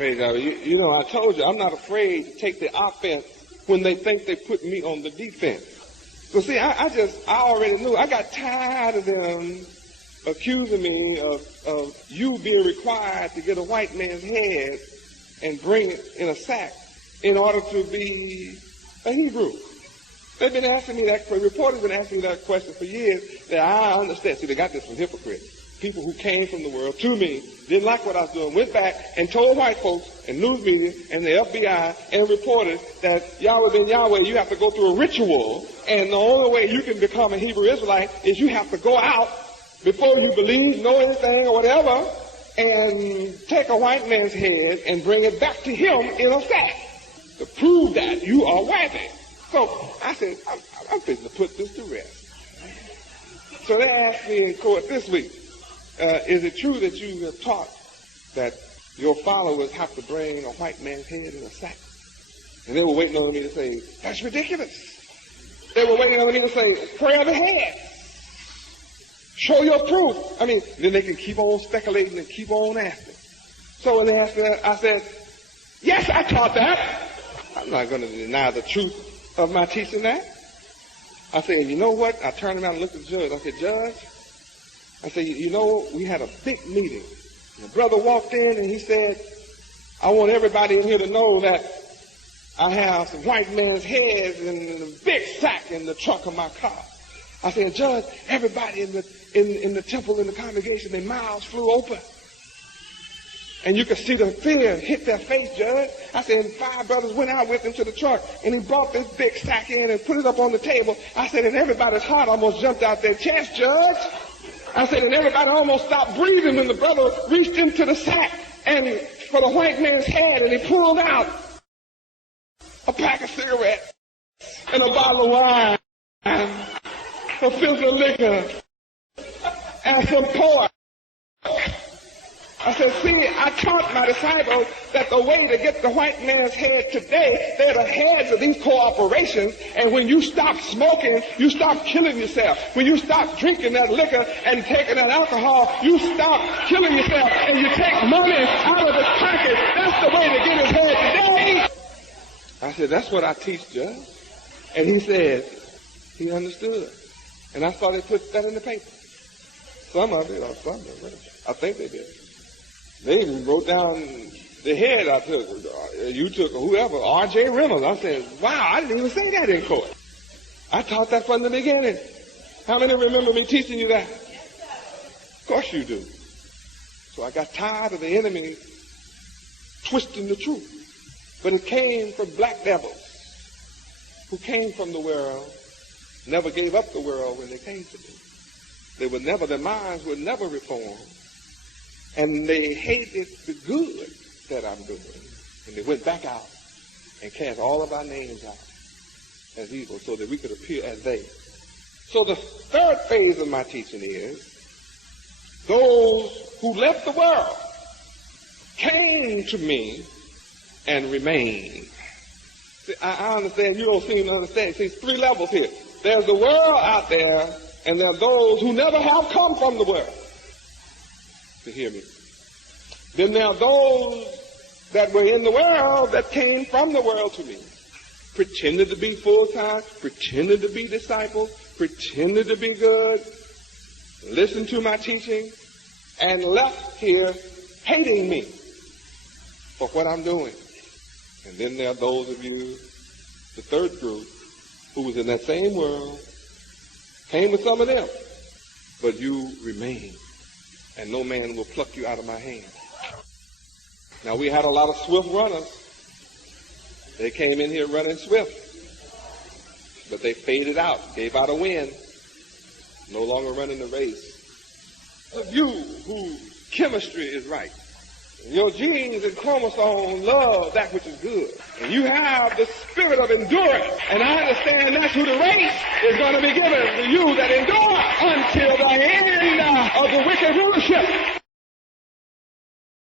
Praise God. You know, I told you, I'm not afraid to take the offense when they think they put me on the defense. So see, I already knew. I got tired of them accusing me of you being required to get a white man's head and bring it in a sack in order to be a Hebrew. They've been asking me that, reporters have been asking me that question for years, that I understand. See, they got this from hypocrites. People who came from the world to me, didn't like what I was doing, went back and told white folks and news media and the FBI and reporters that Yahweh ben Yahweh, you have to go through a ritual, and the only way you can become a Hebrew Israelite is you have to go out before you believe, know anything or whatever, and take a white man's head and bring it back to him in a sack to prove that you are worthy. So I said, I'm fixing to put this to rest. So they asked me in court this week, is it true that you have taught that your followers have to bring a white man's head in a sack? And they were waiting on me to say, that's ridiculous. They were waiting on me to say, prayer of the head. Show your proof. I mean, then they can keep on speculating and keep on asking. So when they asked me that, I said, yes, I taught that. I'm not going to deny the truth of my teaching that. I said, you know what? I turned around and looked at the judge. I said, Judge, I said, you know, we had a big meeting. And the brother walked in and he said, I want everybody in here to know that I have some white man's heads in a big sack in the trunk of my car. I said, Judge, everybody in the temple, in the congregation, their mouths flew open. And you could see the fear hit their face, Judge. I said, and 5 brothers went out with him to the truck, and he brought this big sack in and put it up on the table. I said, and everybody's heart almost jumped out their chest, Judge. I said, and everybody almost stopped breathing when the brother reached into the sack and for the white man's head, and he pulled out a pack of cigarettes and a bottle of wine, a filter of liquor, and some pork. I said, see, I taught my disciples that the way to get the white man's head today, they're the heads of these corporations, and when you stop smoking, you stop killing yourself. When you stop drinking that liquor and taking that alcohol, you stop killing yourself, and you take money out of his pocket. That's the way to get his head today. I said, that's what I teach, Judge. And he said, he understood. And I saw they put that in the paper. Some of it, or some of it, I think they did. They even wrote down the head I took, you took, or whoever, R.J. Reynolds. I said, wow, I didn't even say that in court. I taught that from the beginning. How many remember me teaching you that? Of course you do. So I got tired of the enemy twisting the truth. But it came from black devils who came from the world, never gave up the world when they came to me. Their minds would never reform. And they hated the good that I'm doing. And they went back out and cast all of our names out as evil so that we could appear as they. So the third phase of my teaching is those who left the world came to me and remained. See, I understand you don't seem to understand. See, it's 3 levels here. There's the world out there, and there are those who never have come from the world. To hear me. Then there are those that were in the world that came from the world to me, pretended to be full-time, pretended to be disciples, pretended to be good, listened to my teaching, and left here hating me for what I'm doing. And then there are those of you, the third group, who was in that same world, came with some of them, but you remain. And no man will pluck you out of my hand. Now, we had a lot of swift runners. They came in here running swift. But they faded out, gave out a wind, no longer running the race. Of you whose chemistry is right. Your genes and chromosomes love that which is good. And you have the spirit of endurance. And I understand that's who the race is going to be given to you that endure until the end of the wicked rulership.